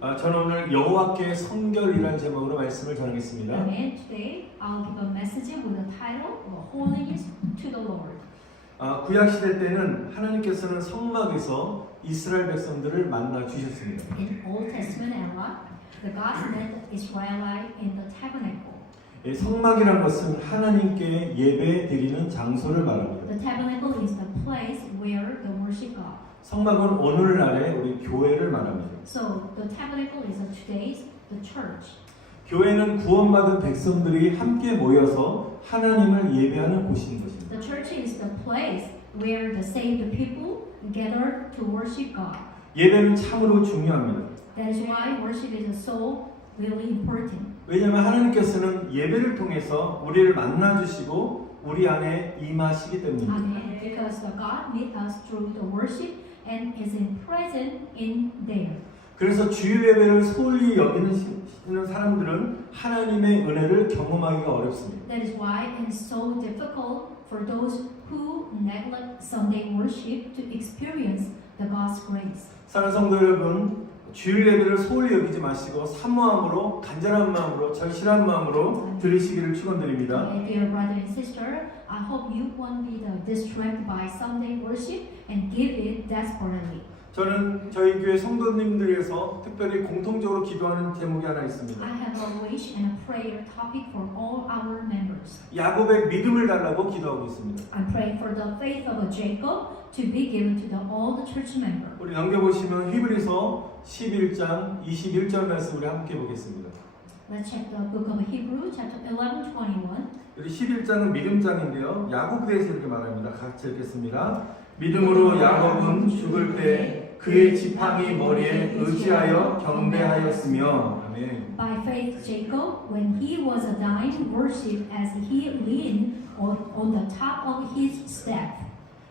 저는 오늘 여호와께 성결이라는 제목으로 말씀을 전하겠습니다. Amen. Today I'll give a message with the title of Holiness to the Lord. 구약 시대 때는 하나님께서는 성막에서 이스라엘 백성들을 만나 주셨습니다. In Old Testament era, the God met the Israelite in the tabernacle. 성막이라는 것은 하나님께 예배 드리는 장소를 말합니다. The tabernacle is the place where the worship God. 성막은 오늘날의 우리 교회를 말합니다. So the tabernacle is today's the church. 교회는 구원받은 백성들이 함께 모여서 하나님을 예배하는 곳인 것입니다. The church is the place where the saved people gather to worship God. 예배는 참으로 중요합니다. That is why worship is so really important. 왜냐하면 하나님께서는 예배를 통해서 우리를 만나주시고 우리 안에 임하시기 때문입니다. Amen. Because the God meet us through the worship and is in present in there. 그래서 주일 예배를 소홀히 여기는 사람들은 하나님의 은혜를 경험하기가 어렵습니다. That is why it's so difficult for those who neglect Sunday worship to experience the God's grace. 사랑하는 성도 여러분, 주일 예배를 소홀히 여기지 마시고 사모함으로 간절한 마음으로 절실한 마음으로 드리시기를 축원드립니다. Dear brother and sister, I hope you won't be distracted by Sunday worship and give it desperately. 저는 저희 교회 성도님들에서 특별히 공통적으로 기도하는 제목이 하나 있습니다. I have a wish and a prayer topic for all our members. 야곱의 믿음을 달라고 기도하고 있습니다. I'm praying for the faith of Jacob to be given to all the church members. 우리 넘겨보시면 히브리서 11장 21절 말씀 우리 함께 보겠습니다. Let's check the book of Hebrews, chapter 11:21. 우리 11장은 믿음장인데요. 야곱에 대해서 이렇게 말합니다. 같이 읽겠습니다. 믿음으로 야곱은 죽을 때 그의 지팡이 머리에 의지하여 경배하였으며 아멘. By faith, Jacob, when he was dying, worshipped as he leaned on the top of his staff.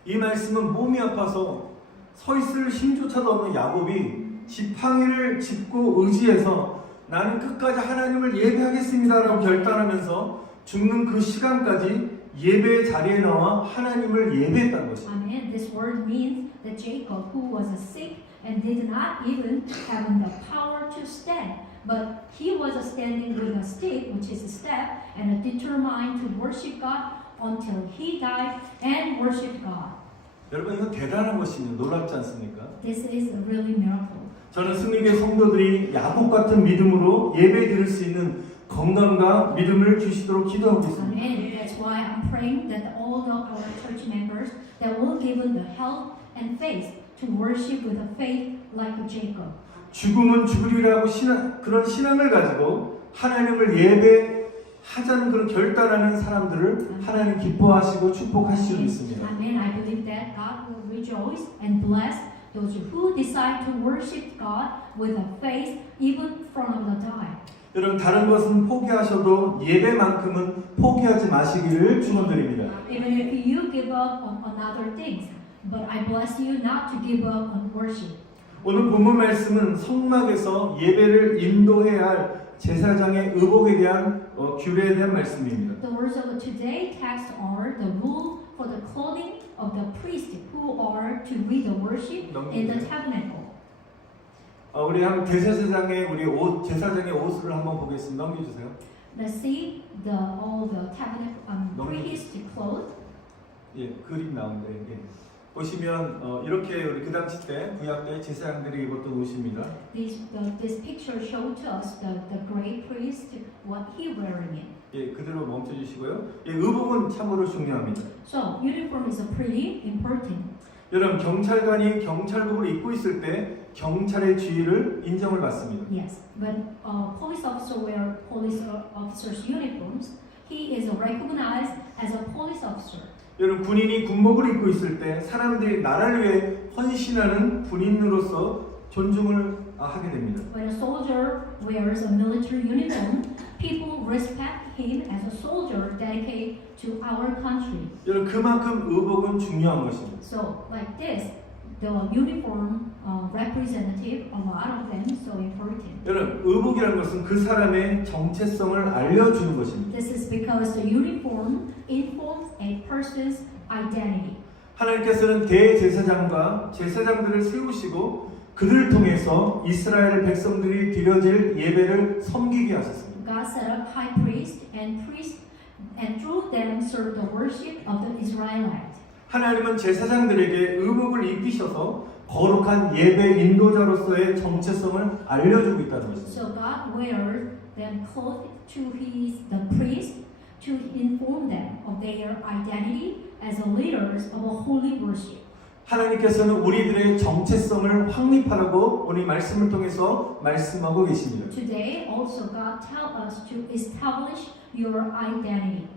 이 말씀은 몸이 아파서 서 있을 힘조차도 없는 야곱이 지팡이를 짚고 의지해서 나는 끝까지 하나님을 예배하겠습니다라고 결단하면서 죽는 그 시간까지 예배의 자리에 나와 하나님을 예배했다는 것입니다. Amen. This word means that Jacob, who was sick and did not even have the power to stand, but he was standing with a stick, which is a staff, and determined to worship God until he died and worshiped God. 여러분 이건 대단한 것입니다. 놀랍지 않습니까? This is a really miracle. 저는 승리교회 성도들이 야곱 같은 믿음으로 예배 드릴 수 있는 건강과 믿음을 주시도록 기도하고 있습니다. Amen. That's why I'm praying that all of our church members that will given the health and faith to worship with a faith like Jacob. 죽음은 죽으리라고 그런 신앙을 가지고 하나님을 예배하자는 그런 결단하는 사람들을 하나님 기뻐하시고 축복하실 수 있습니다. Amen. I believe that God will rejoice and bless those who decide to worship God with a faith even from the die. 여러분 다른 것은 포기하셔도 예배만큼은 포기하지 마시기를 축원드립니다. Even if you give up on other things, but I bless you not to give up on worship. 오늘 본문 말씀은 성막에서 예배를 인도해야 할 제사장의 의복에 대한 규례에 대한 말씀입니다. The words of today's text are the rule for the clothing of the priest who are to lead the worship in the tabernacle. 우리 한 대제사장의 제사장의 옷을 한번 보겠습니다. 넘겨주세요. Let's see all the tabernacle priest clothes. 예, 그림 나오는데 예. 보시면 이렇게 우리 그 당시 때 구약 때 제사장들이 입었던 옷입니다. This picture shows to us the great priest what he wearing it. 예, 그대로 멈춰주시고요. 예, 의복은 참으로 중요합니다. So uniform is pretty important. 여러분 경찰관이 경찰복을 입고 있을 때 경찰의 지위를 인정을 받습니다. Yes, when a police officer wear police officer's uniforms, he is recognized as a police officer. 여러분 군인이 군복을 입고 있을 때 사람들이 나라를 위해 헌신하는 군인으로서 존중을 하게 됩니다. When a soldier wears a military uniform, people respect him as a soldier dedicated to our country. 여러분 그만큼 의복은 중요한 것입니다. So like this, the uniform representative, a lot of them, so important. 여러분 의복이라는 것은 그 사람의 정체성을 알려주는 것입니다. This is because the uniform informs a person's identity. 하나님께서는 대제사장과 제사장들을 세우시고 그들을 통해서 이스라엘 백성들이 드려질 예배를 섬기게 하셨습니다. God set up high priest, and through them serve the worship of the Israelites. 하나님은 제사장들에게 의복을 입히셔서 거룩한 예배 인도자로서의 정체성을 알려주고 있다는 것입니다. So God wears them clothes to the priest to inform them of their identity as leaders of a holy worship. 하나님께서는 우리들의 정체성을 확립하라고 오늘 말씀을 통해서 말씀하고 계십니다. Today also God tells us to establish your identity.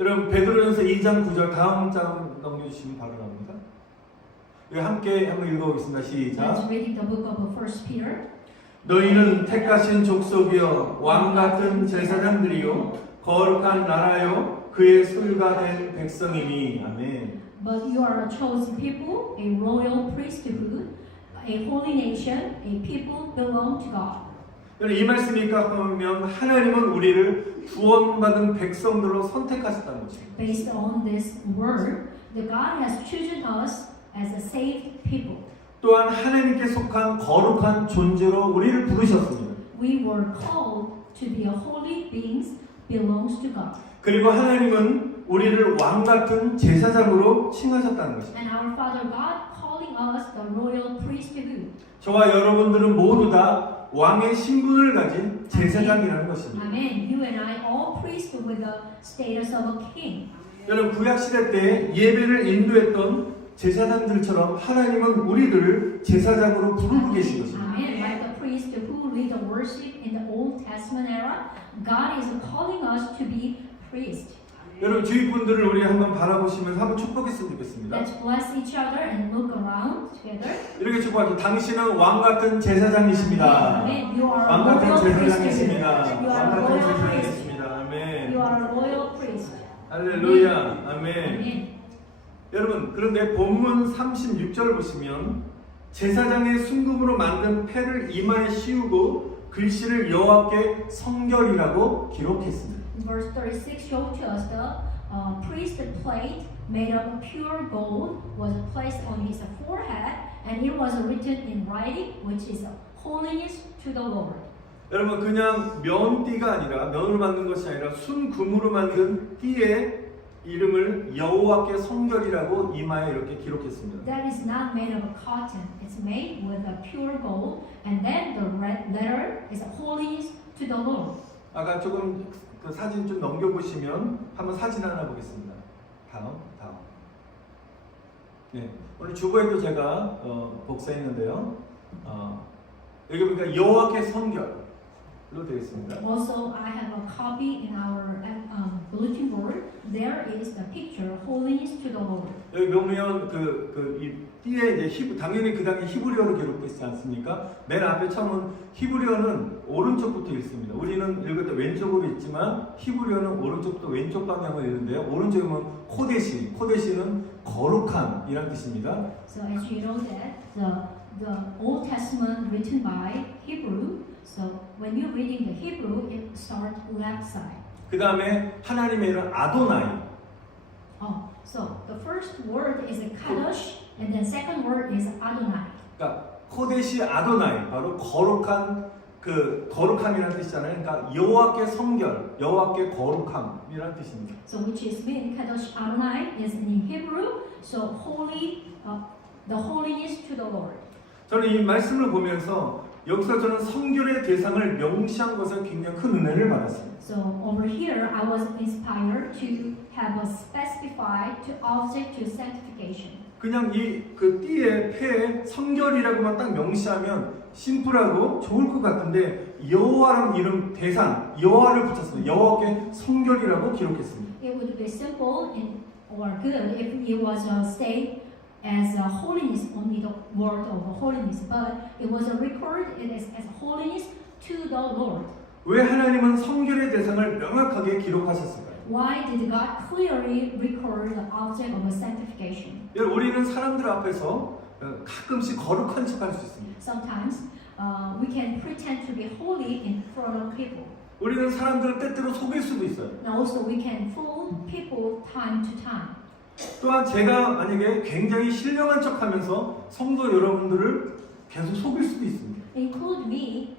여러분 베드로전서 2장 9절 다음 장 넘겨주시면 바로 나옵니다. 우리 함께 한번 읽어보겠습니다. 시작. Let's read the book of 1 Peter. 너희는 택하신 족속이요 왕 같은 제사장들이요 거룩한 나라요 그의 소유가 된 백성이니 아멘. But you are a chosen people, a royal priesthood, a holy nation, a people belong to God. 이 말씀이 보면 하나님은 우리를 구원받은 백성들로 선택하셨다는 거죠. Based on this word, the God has chosen us as a saved people. 또한 하나님께 속한 거룩한 존재로 우리를 부르셨습니다. We were called to be a holy beings belongs to God. 그리고 하나님은 우리를 왕 같은 제사장으로 칭하셨다는 것입니다. And our Father God calling us the royal priesthood. 저와 여러분들은 모두 다 왕의 신분을 가진 제사장이라는 것입니다. Amen. You and I all priests with the status of a king. 여러분 구약 시대 때 예배를 인도했던 제사장들처럼 하나님은 우리들을 제사장으로 부르고 계신 것입니다. Amen. Like the priest who lead the worship in the Old Testament era, God is calling us to be priests. 여러분 주위 분들을 우리 한번 바라보시면서 한번 축복했으면 좋겠습니다. Let's bless each other and look around together. 이렇게 축복하죠. 당신은 왕 같은 제사장이십니다. Amen. You are 왕 a 같은 royal priest. 제사장이십니다. You are 왕 a 같은 royal priest. 제사장이십니다. 아멘. You are a royal priest. 할렐루야. 아멘. Amen. 여러분 그런데 본문 36절을 보시면 제사장의 순금으로 만든 패를 이마에 씌우고 글씨를 여호와께 성결이라고 기록했습니다. Verse 36 shows to us the priest plate made of pure gold was placed on his forehead, and it was written in writing, which is holiness to the Lord. 여러분 그냥 면띠가 아니라 면으로 만든 것이 아니라 순금으로 만든 띠의 이름을 여호와께 성결이라고 이마에 이렇게 기록했습니다. That is not made of cotton. It's made with a pure gold, and then the red letter is holiness to the Lord. 아까 조금 그 사진 좀 넘겨보시면 한번 사진 하나 보겠습니다. 다음. 네, 오늘 주보에도 제가 복사했는데요. 여기 보니까 여호와께 성결로 되어 있습니다. Also, I have a copy in our bulletin board. There is the picture holiness to the Lord. 여기 보면 이 띠에 이제 당연히 그 당시 히브리어로 기록되어 있지 않습니까? 맨 앞에 처음은 히브리어는 오른쪽부터 읽습니다. 우리는 읽을 때 왼쪽으로 읽지만 히브리어는 오른쪽부터 왼쪽 방향으로 읽는데요. 오른쪽에 보면 코데시는 거룩함이란 뜻입니다. So as you know that the Old Testament written by Hebrew, so when you're reading the Hebrew, it starts left side. 그 다음에 하나님의 이름 아도나이. So the first word is kadosh, and then second word is Adonai. 그러니까 코데시 아도나이 바로 거룩한 거룩함이라는 뜻이잖아요. 그러니까 여호와께 성결, 여호와께 거룩함이라는 뜻입니다. So which is mean kadosh Adonai is in Hebrew, so holy, the holiness to the Lord. 저는 이 말씀을 보면서 여기서 저는 성결의 대상을 명시한 것에 굉장히 큰 은혜를 받았습니다. So over here, I was inspired to have a specified to object to sanctification. 그냥 그 띠에 패에 성결이라고만 딱 명시하면 심플하고 좋을 것 같은데 여호와라는 이름 대상 여호와를 붙였습니다. 여호와께 성결이라고 기록했습니다. It would be simple or good if it was stated as a holiness, only the word of holiness, but it was recorded as holiness to the Lord. 왜 하나님은 성결의 대상을 명확하게 기록하셨을까요? Why did God clearly record the object of sanctification? 우리는 사람들 앞에서 가끔씩 거룩한 척할 수 있습니다. Sometimes we can pretend to be holy in front of people. 우리는 사람들을 때때로 속일 수도 있어요. And also we can fool people time to time. 또한 제가 만약에 굉장히 신령한 척하면서 성도 여러분들을 계속 속일 수도 있습니다. Include me,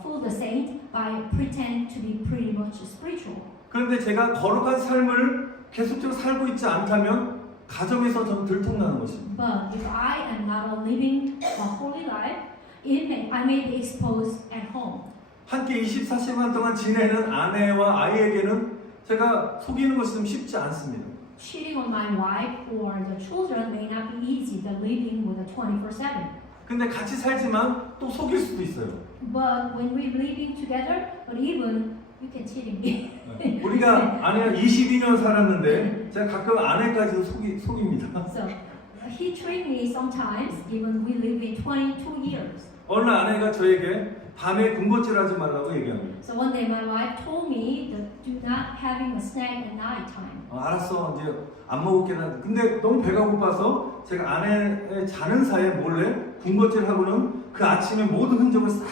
fool the saint by pretend to be pretty much spiritual. 그런데 제가 거룩한 삶을 계속적으로 살고 있지 않다면 가정에서 전 들통나는 것입니다. But if I am not living a holy life, I may be exposed at home. 함께 24시간 동안 지내는 아내와 아이에게는 제가 속이는 것이 좀 쉽지 않습니다. Cheating on my wife or the children may not be easy, the living with a 24/7. 근데 같이 살지만 또 속일 수도 있어요. But when we're living together, but even you can cheat me. 우리가 아내랑 22년 살았는데 제가 가끔 아내까지도 속입니다. So he treat me sometimes, even we live in 22 years. 어느 아내가 저에게 밤에 군것질하지 말라고 얘기합니다. So one day my wife told me that do not having a snack at night time. 알았어 이제 안 먹을게 나. 근데 너무 배가 고파서 제가 아내 자는 사이에 몰래 군것질하고는 그 아침에 모든 흔적을 싹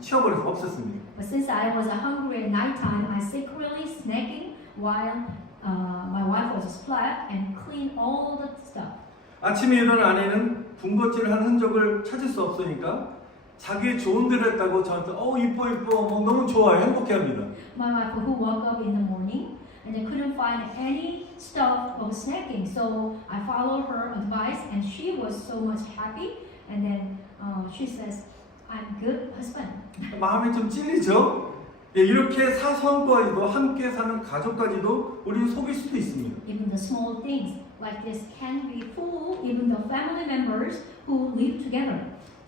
치워버려서 없앴습니다. But since I was hungry at night time, I secretly snacking while my wife was asleep and clean all the stuff. 아침에 일어난 아내는 군것질한 흔적을 찾을 수 없으니까 자기의 좋은 대로 했다고 저한테 이뻐 너무 좋아요 행복해합니다. My wife who woke up in the morning and they couldn't find any stuff of snacking, so I followed her advice and she was so much happy. And then she says, "I'm good husband." 마음이 좀 찔리죠? 예, 이렇게 사소한까지도 함께 사는 가족까지도 우리는 속일 수도 있습니다. Even the small things like this can be fool even the family members who live together.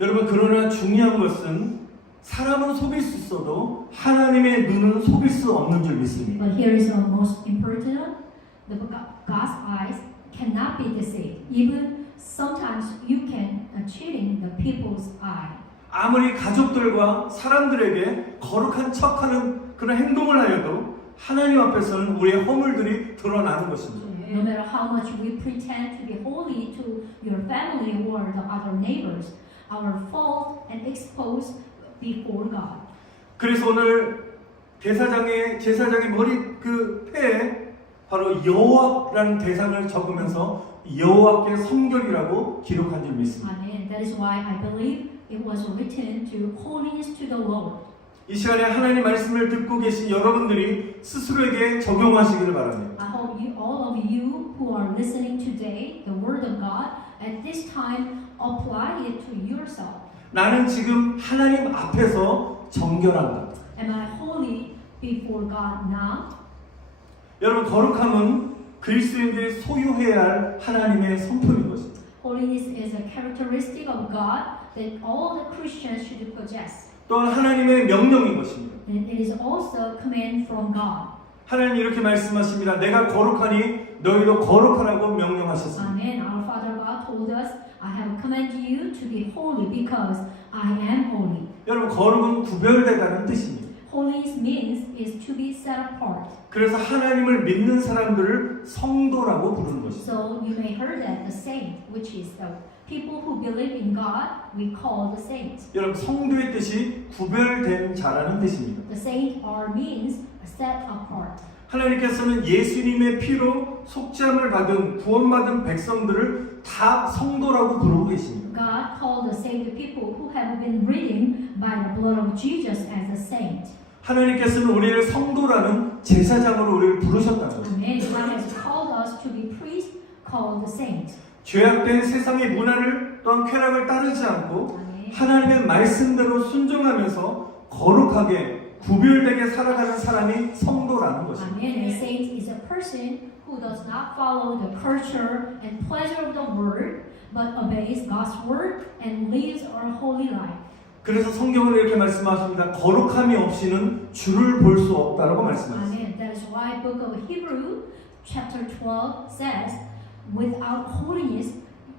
여러분 그러나 중요한 것은 사람은 속일 수 있어도 하나님의 눈은 속일 수 없는 줄 믿습니다. But here is the most important: God's eyes cannot be deceived. Even sometimes you can cheating the people's eye. 아무리 가족들과 사람들에게 거룩한 척하는 그런 행동을 하여도 하나님 앞에서는 우리의 허물들이 드러나는 것입니다. No matter how much we pretend to be holy to your family or the other neighbors, our fault and exposed before God. 그래서 오늘 제사장의 머리 그 폐에 바로 여호와라는 대상을 적으면서 여호와께 성결이라고 기록한 줄 믿습니다. Amen. That is why I believe it was written to holiness to the Lord. 이 시간에 하나님 말씀을 듣고 계신 여러분들이 스스로에게 적용하시기를 바랍니다. I hope all of you who are listening today, the Word of God, at this time apply it to yourself. 나는 지금 하나님 앞에서 정결한다. Am I holy before God now? 여러분 거룩함은 그리스도인들이 소유해야 할 하나님의 성품인 것입니다. Holiness is a characteristic of God that all the Christians should possess. 또한 하나님의 명령인 것입니다. And it is also a command from God. 하나님 이렇게 말씀하십니다. 내가 거룩하니 너희도 거룩하라고 명령하셨습니다. Amen. Our Father God told us, I have commanded you to be holy because I am holy. 여러분 거룩은 구별되다는 뜻입니다. Holiness means is to be set apart. 그래서 하나님을 믿는 사람들을 성도라고 부르는 것입니다. So you may heard that the saint, which is the people who believe in God, we call the saints. 여러분 성도의 뜻이 구별된 자라는 뜻입니다. The saint means set apart. 하나님께서는 예수님의 피로 속죄함을 받은 구원받은 백성들을 다 성도라고 부르고 계십니다. God called the saved people who have been redeemed by the blood of Jesus as a saint. 하나님께서는 우리를 성도라는 제사장으로 우리를 부르셨다는 것입니다. Amen. God has called us to be priests, called the saints. 죄악된 세상의 문화를 또한 쾌락을 따르지 않고 Amen. 하나님의 말씀대로 순종하면서 거룩하게 구별되게 살아가는 사람이 성도라는 것입니다. Amen. A saint is a person who does not follow the culture and pleasure of the world, but obeys God's word and lives a holy life. 그래서 성경은 이렇게 말씀하십니다. 거룩함이 없이는 주를 볼 수 없다라고 말씀하셨습니다. Amen. That is why Book of Hebrew, chapter 12 says, without holiness,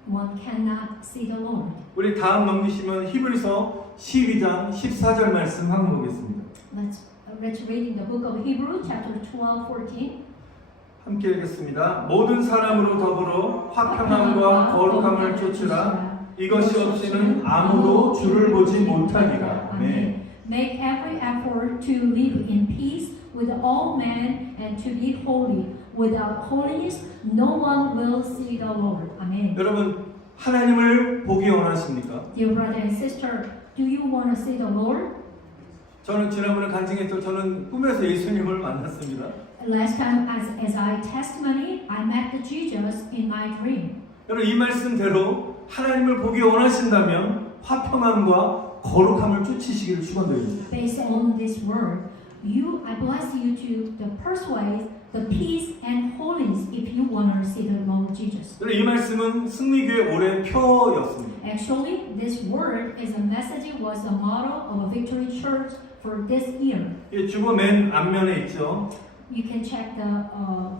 one cannot see the Lord. 우리 다음 넘기시면 히브리서 12장 14절 말씀 한번 보겠습니다. Let's read in the book of Hebrew, chapter 12, 14. 함께 읽겠습니다. 모든 사람으로 더불어 화평함과 거룩함을 쫓으라. 이것이 없이는 아무도 주를 보지 못하리라. 아멘. Make every effort to live in peace with all men and to be holy. Without holiness, no one will see the Lord. 아멘. 여러분 하나님을 보기 원하십니까? Dear brother and sister, do you want to see the Lord? 저는 지난번에 간증했던 저는 꿈에서 예수님을 만났습니다. Last time, as I testimony, I met the Jesus in my dream. 여러분 이 말씀대로 하나님을 보기 원하신다면 화평함과 거룩함을 쫓으시기를 축원드립니다. Based on this word, I bless you to persuade the peace and holiness if you want to see the Lord Jesus. 여러분 이 말씀은 승리교회 올해 표였습니다. Actually, this word is a message, was the motto of a Victory Church for this year. 이 주보 맨 앞면에 있죠. You can check the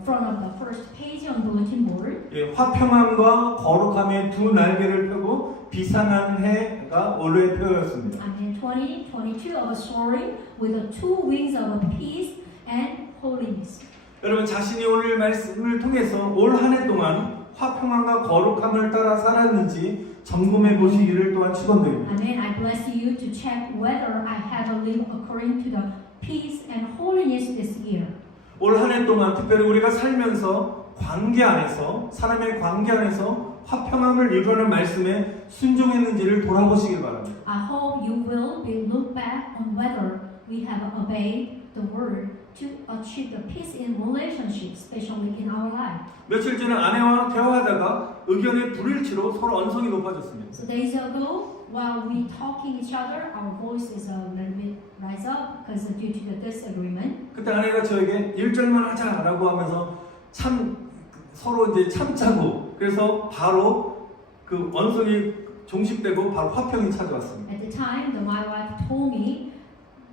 front of the first page on bulletin board. 예, 화평함과 거룩함의 두 날개를 펴고 비상한 해가 올해의 표였습니다. And in 2022 of a story with the two wings of peace and holiness. 여러분 자신이 오늘 말씀을 통해서 올 한 해 동안 화평함과 거룩함을 따라 살았는지 점검해 보시기를 또한 축원드립니다. Amen. I bless you to check whether I have lived according to the peace and holiness this year. 올 한 해 동안 특별히 우리가 살면서 관계 안에서 사람의 관계 안에서 화평함을 이루는 말씀에 순종했는지를 돌아보시길 바랍니다. I hope you will be look back on whether we have obeyed the word to achieve the peace in relationships, especially in our life. 며칠 전에 아내와 대화하다가 의견의 불일치로 서로 언성이 높아졌습니다. So days ago, while we talking each other, our voice is a little bit rise up because due to the disagreement. 그때 아내가 저에게 1절만 하자라고 하면서 참 서로 이제 참자고 그래서 바로 그 언성이 종식되고 바로 화평이 찾아왔습니다. At the time, my wife told me,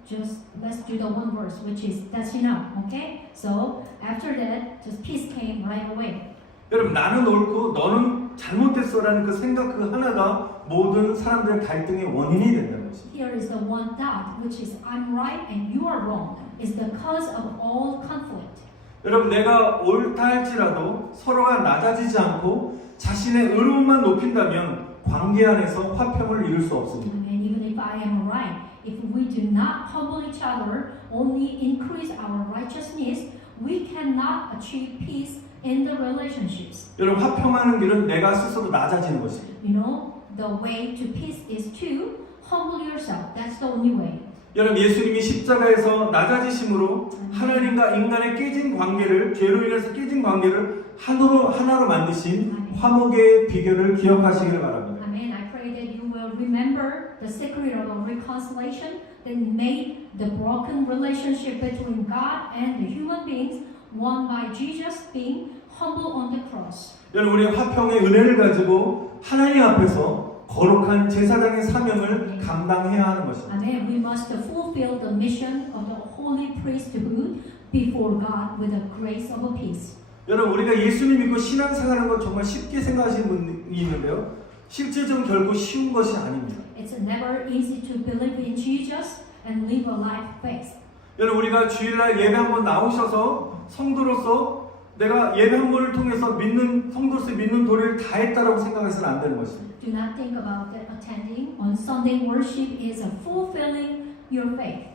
just let's do the one verse, which is that's enough, okay? So after that, just peace came right away. 여러분 나는 옳고 너는 잘못됐어라는 그 생각 그 하나가 모든 사람들의 갈등의 원인이 된다는 것입니다. Here is the one thought, which is I'm right and you are wrong, is the cause of all conflict. 여러분 내가 옳다 할지라도 서로가 낮아지지 않고 자신의 의로움만 높인다면 관계 안에서 화평을 이룰 수 없습니다. And even if I am right, if we do not humble each other, only increase our righteousness, we cannot achieve peace in the relationships. 여러분 화평하는 길은 내가 스스로 낮아지는 것입니다. You know, the way to peace is to humble yourself. That's the only way. 여러분 예수님이 십자가에서 낮아지심으로 하나님과 인간의 깨진 관계를 죄로 인해서 깨진 관계를 하나로 만드신 화목의 비결을 기억하시기를 바랍니다. Amen. I pray that you will remember the secret of reconciliation that made the broken relationship between God and the human beings won by Jesus being humble on the cross. 여러분 우리 화평의 은혜를 가지고 하나님 앞에서 거룩한 제사장의 사명을 감당해야 하는 것입니다. Amen. We must fulfill the mission of the holy priesthood before God with the grace of peace. 여러분 우리가 예수님 믿고 신앙생활하는 건 정말 쉽게 생각하시는 분이 있는데요. 실제적으로 결코 쉬운 것이 아닙니다. It's never easy to believe in Jesus and live a life faith. 여러분 우리가 주일날 예배 한번 나오셔서 성도로서 내가 예배 한 번을 통해서 믿는 성도로서 믿는 도리를 다 했다라고 생각해서는 안 되는 것입니다. Do not think about that attending on Sunday worship is fulfilling your faith.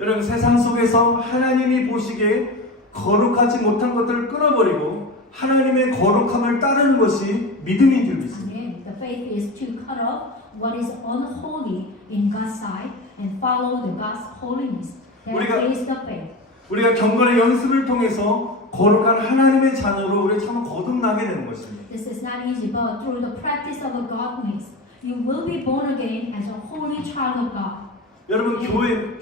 여러분 세상 속에서 하나님이 보시기에 거룩하지 못한 것들을 끊어버리고 하나님의 거룩함을 따르는 것이 믿음인 줄 믿습니다. Again, the faith is to cut off what is unholy in God's sight and follow the God's holiness. That is the faith. 우리가 경건의 연습을 통해서 거룩한 하나님의 자녀로 우리 참 거듭나게 되는 것입니다. This is not easy, but through the practice of godliness, you will be born again as a holy child of God. 여러분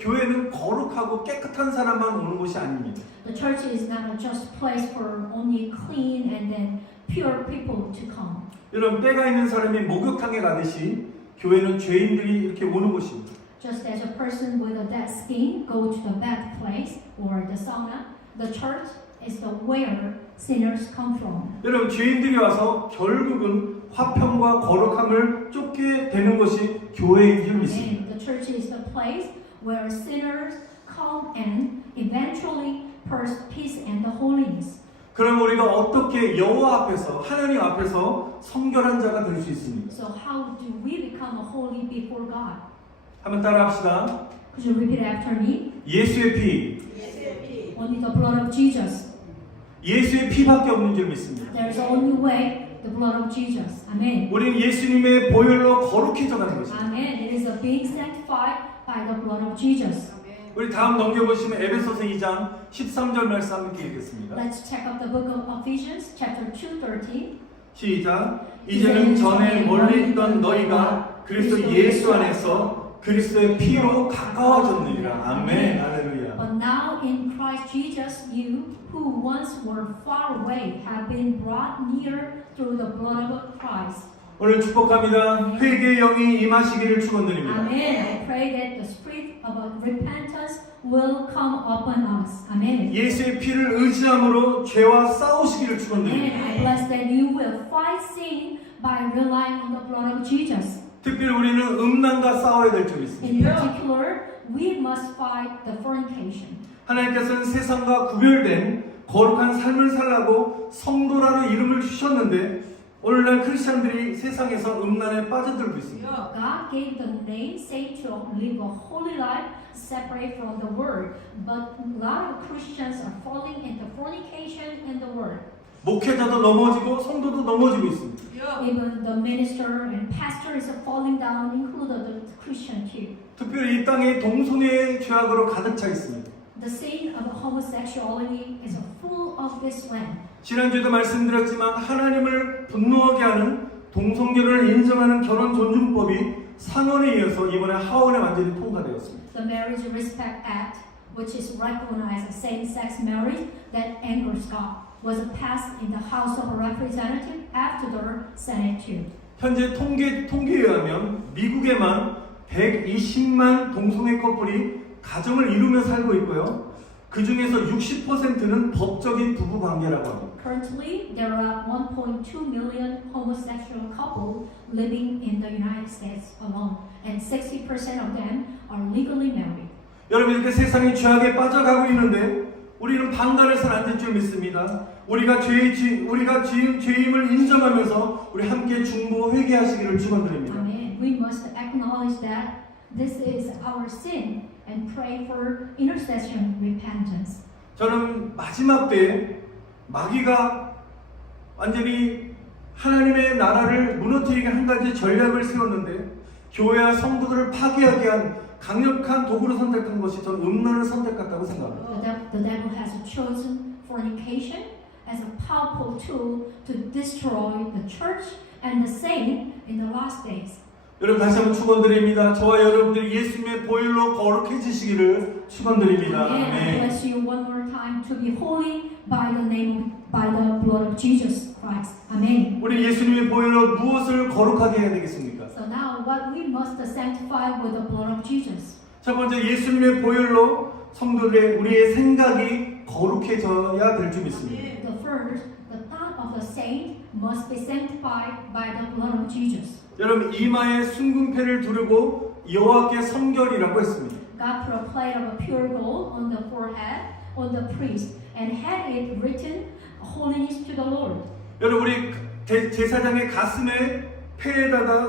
교회는 거룩하고 깨끗한 사람만 오는 곳이 아닙니다. The church is not just a place for only clean and then pure people to come. 여러분 때가 있는 사람이 목욕탕에 가듯이 교회는 죄인들이 이렇게 오는 곳입니다. Just as a person with a dead skin go to the bath place or the sauna, the church is the where sinners come from. 여러분 죄인들이 와서 결국은 화평과 거룩함을 쫓게 되는 것이 교회인 줄 믿습니다. And the church is the place where sinners come and eventually pursue peace and the holiness. 그럼 우리가 어떻게 여호와 앞에서 하나님 앞에서 성결한 자가 될 수 있습니까? So how do we become holy before God? 한번 따라합시다. Could you repeat after me? 예수의 피. Only the blood of Jesus. 예수의 피밖에 없는 줄 믿습니다. There's only way the blood of Jesus. Amen. 우리는 예수님의 보혈로 거룩해져 가는 것입니다. Amen. It is being sanctified by the blood of Jesus. 우리 다음 넘겨보시면 에베소서 2장 13절 말씀 함께 읽겠습니다. Let's check out the book of Ephesians, chapter 2:13. 시작. 이제는 전에 멀리 있던 너희가 그리스도 예수 안에서 그리스도의 피로 가까워졌느니라. 아멘. 할렐루야. But now in Christ Jesus, you who once were far away have been brought near through the blood of Christ. 오늘 축복합니다. 회개의 영이 임하시기를 축원드립니다. Amen. I pray that the spirit of repentance will come upon us. Amen. 예수의 피를 의지함으로 죄와 싸우시기를 Amen. 축원드립니다. I bless that you will fight sin by relying on the blood of Jesus. 특별히 우리는 음란과 싸워야 될 점이 In 있습니다. particular, we must fight the fornication. 하나님께서는 세상과 구별된 거룩한 삶을 살라고 성도라는 이름을 주셨는데 오늘날 크리스천들이 세상에서 음란에 빠져들고 있습니다. God gave the name saved to live a holy life separate from the world, but a lot of Christians are falling into fornication in the world. 목회자도 넘어지고 성도도 넘어지고 있습니다. Even the minister and pastor is falling down, including the Christian too. 특별히 이 땅에 동성애의 죄악으로 가득 차 있습니다. The sin of homosexuality is full of this land. 지난주에도 말씀드렸지만 하나님을 분노하게 하는 동성애를 인정하는 결혼 존중법이 상원에 이어서 이번에 하원에 완전히 통과되었습니다. The Marriage Respect Act, which is recognized as same-sex marriage that angers God, was passed in the House of Representatives after the Senate too. 현재 통계에 의하면 미국에만 120만 동성애 커플이 가정을 이루며 살고 있고요. 그 중에서 60%는 법적인 부부 관계라고 합니다. Currently, there are 1.2 million homosexual couples living in the United States alone, and 60% of them are legally married. 여러분 이렇게 세상이 죄악에 빠져가고 있는데 우리는 방관해서는 안 될 줄 믿습니다. 우리가 죄임을 인정하면서 우리 함께 중보 회개하시기를 축원드립니다. Amen. We must acknowledge that this is our sin and pray for intercession repentance. 저는 마지막 때에 마귀가 완전히 하나님의 나라를 무너뜨리게 한 가지 전략을 세웠는데 교회와 성도들을 파괴하게 한 강력한 도구를 선택한 것이 저는 음란을 선택했다고 생각합니다. The devil has chosen fornication as a powerful tool to destroy the church and the saint in the last days. 여러분 다시 한번 축원드립니다. 저와 여러분들이 예수님의 보혈로 거룩해지시기를 축원드립니다. Amen. I 아멘. bless you one more time to be holy by the blood of Jesus Christ. Amen. 우리 예수님의 보혈로 무엇을 거룩하게 해야 되겠습니까? So now what we must sanctify with the blood of Jesus. 첫 번째 예수님의 보혈로 성도들의 우리의 생각이 거룩해져야 될 줄 믿습니다. The first, the thought of the saint must be sanctified by the blood of Jesus. 여러분 이마에 순금패를 두르고 여호와께 성결이라고 했습니다. God put a plate of pure gold on the forehead on the priest and had it written, "Holiness to the Lord." 여러분 우리 제사장의 가슴에 패에다가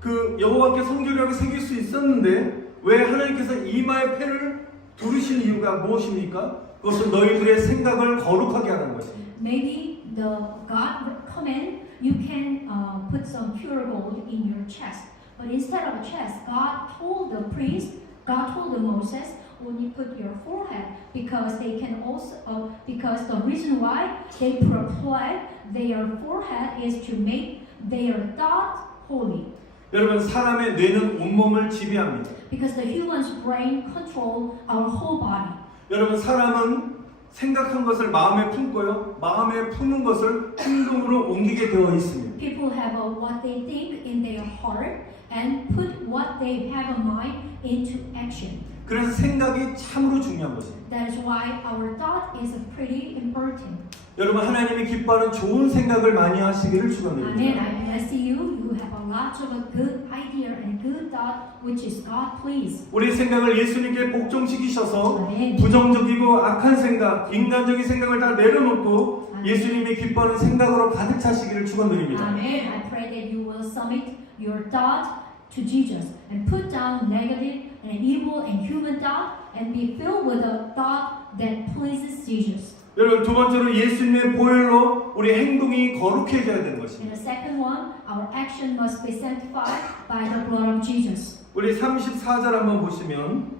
그 여호와께 성결이라고 새길 수 있었는데 왜 하나님께서 이마에 패를 두르신 이유가 무엇입니까? 그것은 너희들의 생각을 거룩하게 하는 것입니다. Maybe the God command you can put some pure gold in your chest, but instead of a chest, God told the priest, God told Moses, only put your forehead because they can also because the reason why they put a plaque their forehead is to make their thought holy. 여러분 사람의 뇌는 온몸을 지배합니다. Because the human's brain control our whole body. 여러분 사람은 생각한 것을 마음에 품고요. 마음에 품은 것을 행동으로 옮기게 되어 있습니다. People have what they think in their heart and put what they have in mind into action. 그래서 생각이 참으로 중요한 것입니다. That is why our thought is pretty important. 여러분 하나님이 기뻐하는 좋은 생각을 많이 하시기를 Amen. 축원드립니다. I bless you. You have a lot of a good idea and good thought, which is God pleased. 우리 생각을 예수님께 복종시키셔서 Amen. 부정적이고 악한 생각, 인간적인 생각을 다 내려놓고 예수님이 기뻐하는 생각으로 가득 차시기를 축원드립니다. Amen. I pray that you will submit your thought to Jesus and put down negative and evil and human thought and be filled with a thought that pleases Jesus. 여러분 두 번째로 예수님의 보혈로 우리 행동이 거룩해져야 되는 것입니다. And the second one, our action must be sanctified by the blood of Jesus. 우리 34절 한번 보시면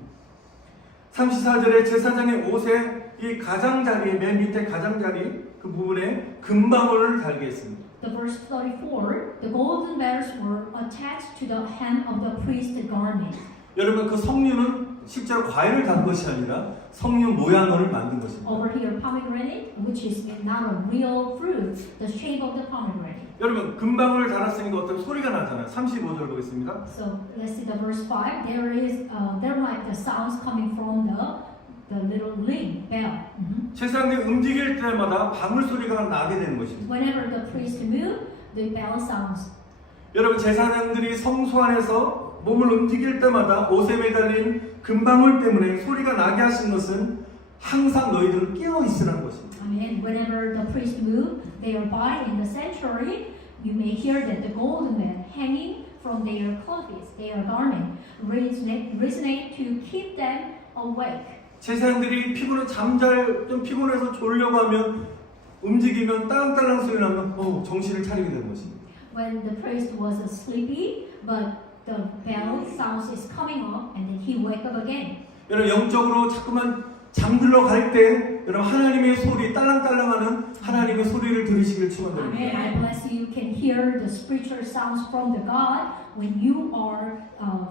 34절에 제사장의 옷에 이 가장자리 맨 밑에 가장자리 그 부분에 금방울을 달게 했습니다. The verse 34, the golden bells were attached to the hem of the priest's garment. 여러분 그 석류는 실제로 과일을 단 것이 아니라 석류 모양을 만든 것입니다. Over here, pomegranate, which is not a real fruit, the shape of the pomegranate. 여러분 금방울을 달았으니까 어떤 소리가 나잖아요. 35절 보겠습니다. So let's see the verse 5. There might the sounds coming from the little ring bell. 제사장들이 움직일 때마다 방울 소리가 나게 되는 것입니다. Whenever the priest moved, the bell sounds. 여러분 제사장들이 성소 안에서 몸을 움직일 때마다 옷에 매달린 금방울 때문에 소리가 나게 하신 것은 항상 너희들은 깨어 있으라는 것입니다. Amen. Whenever the priest moved their body in the sanctuary, you may hear that the golden bell hanging from their clothes, their garment, resonate to keep them awake. 제사장들이 좀 피곤해서 졸려고 하면 움직이면 딸랑딸랑 소리 나면 정신을 차리게 되는 것입니다. When the priest was sleepy, but the bell sounds is coming up, and then he wake up again. 여러분 영적으로 자꾸만 잠들러 갈 때 여러분 하나님의 소리 딸랑딸랑하는 하나님의 소리를 들으시길 Amen. 축원드립니다. I bless you. You can hear the spiritual sounds from the God when you are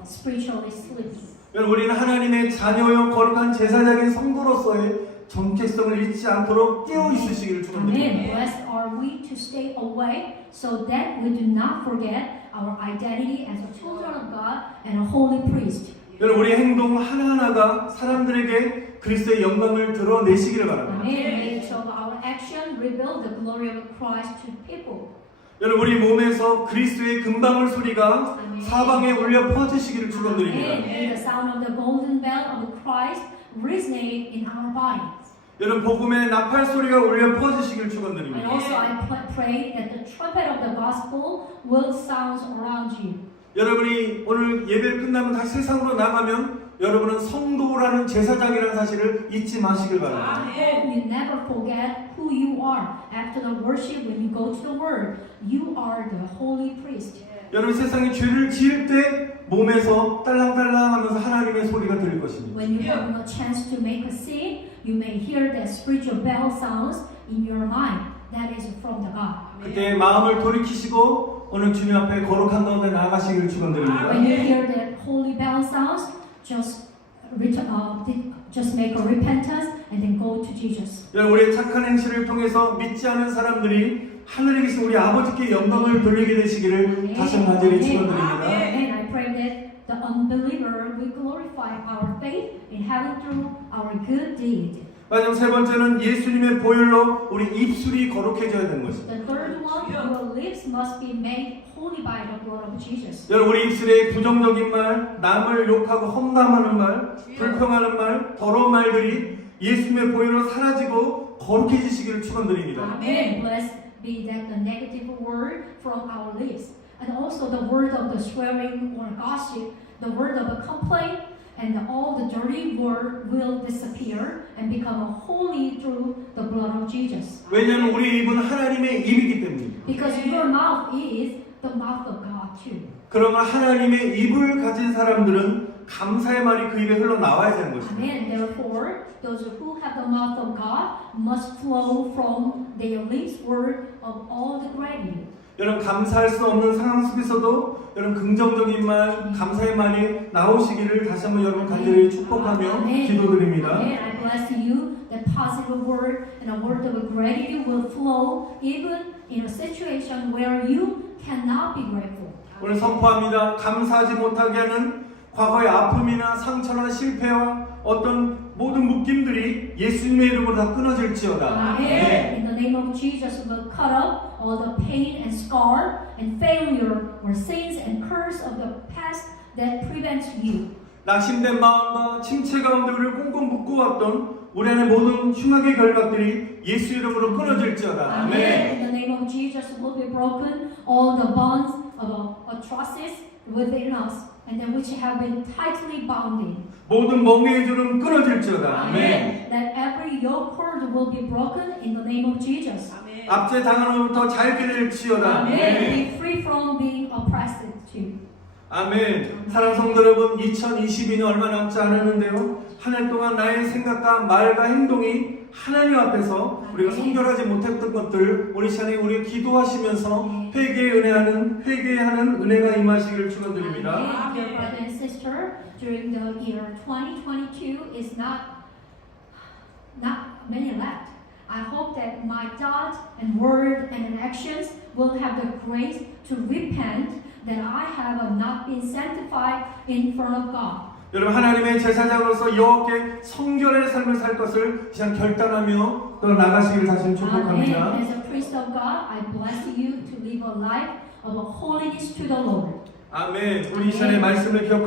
spiritually sleeping. 여러분 우리는 하나님의 자녀요 거룩한 제사장인 성도로서의 정체성을 잃지 않도록 깨어 있으시기를 Amen. 축원드립니다. Blessed are we to stay awake so that we do not forget our identity as a children of God and a holy priest. 여러분 우리의 행동 하나하나가 사람들에게 그리스도의 영광을 드러내시기를 바랍니다. Amen. May each of our action reveal the glory of Christ to people. 여러분 우리 몸에서 그리스도의 금방울 소리가 아멘. 사방에 울려 퍼지시기를 축원드립니다. Amen. May the sound of the golden bell of Christ resonate in our bodies. 여러분 복음의 나팔 소리가 울려 퍼지시기를 And 축원드립니다. also I pray that the trumpet of the gospel will sound around you. 여러분이 오늘 예배를 끝나면 다시 세상으로 나가면 여러분은 성도라는 제사장이라는 사실을 잊지 마시길 바랍니다. You never forget who you are. After the worship, when you go to the word, you are the holy priest. 여러분 세상에 죄를 지을 때 몸에서 딸랑딸랑 하면서 하나님의 소리가 들릴 것입니다. When you have a chance to make a sin, you may hear that spiritual bell sounds in your mind. That is from the God. 그때 마음을 돌이키시고 오늘 주님 앞에 거룩한 가운데 나아가시기를 축원드립니다. When you hear that holy bell sounds, just make a repentance and then go to Jesus. 여러분 우리의 착한 행실을 통해서 믿지 않은 사람들이 하늘에 계신 우리 아버지께 영광을 돌리게 되시기를 다시 한번 간절히 축원드립니다. And I pray that the unbeliever will glorify our faith in heaven through our good deed. 마지막 세 번째는 예수님의 보혈로 우리 입술이 거룩해져야 되는 것입니다. The third one, your lips must be made holy by the blood of Jesus. 여러분 우리 입술에 부정적인 말, 남을 욕하고 험담하는 말, 불평하는 말, 더러운 말들이 예수님의 보혈로 사라지고 거룩해지시기를 축원드립니다. Amen. Blessed be that the negative word from our lips, and also the word of the swearing or gossip, the word of a complaint, and all the dirty word will disappear and become holy through the blood of Jesus. 왜냐하면 우리 입은 하나님의 입이기 때문입니다. Because your mouth is the mouth of God too. 그러면 하나님의 입을 가진 사람들은 감사의 말이 그 입에 흘러나와야 되는 것입니다. Amen. Therefore, those who have the mouth of God must flow from their lips word of all the gratitude. 여러분 감사할 수 없는 상황 속에서도 여러분 긍정적인 말, 감사의 말이 나오시기를 다시 한번 여러분 간절히 축복하며 기도드립니다. Amen. I bless you that positive word and a word of gratitude will flow even in a situation where you cannot be grateful. 오늘 선포합니다. 감사하지 못하게 하는 과거의 아픔이나 상처나 실패와 어떤 모든 묶임들이 예수님의 이름으로 다 끊어질지어다. Amen. In the name of Jesus, will cut up all the pain and scar and failure or sins and curse of the past that prevents you. 낙심된 마음과 침체 가운데 우리를 꽁꽁 묶어왔던 우리 안의 모든 흉악의 결박들이 예수 이름으로 끊어질지어다. Amen. 아멘. In the name of Jesus, will be broken all the bonds of atrocities within us. and that which have been tightly bounded. 모든 멍에의 줄은 끊어질지어다. Amen. That every yoke cord will be broken in the name of Jesus. 압제 당하는부터 잘 끌릴지어다. Amen. Be free from being oppressed too. 아멘. 사랑 성도 여러분, 2022년 얼마 남지 않았는데요. 한 해 동안 나의 생각과 말과 행동이 하나님 앞에서 우리가 성결하지 못했던 것들 우리 시간에 우리 기도하시면서 회개하는 은혜가 임하시기를 축원드립니다. Amen. Dear brother and sister, during the year 2022 is not many left. I hope that my thoughts and word and actions will have the grace to repent that I have not been sanctified in front of God. 여러분 하나님의 제사장으로서 여호와께 성결의 삶을 살 것을 그냥 결단하며 또 나가시길 다시 축복합니다. Amen. As a priest of God, I bless you to live a life of holiness to the Lord. 아멘. 우리 이 시간에 말씀을 기억하고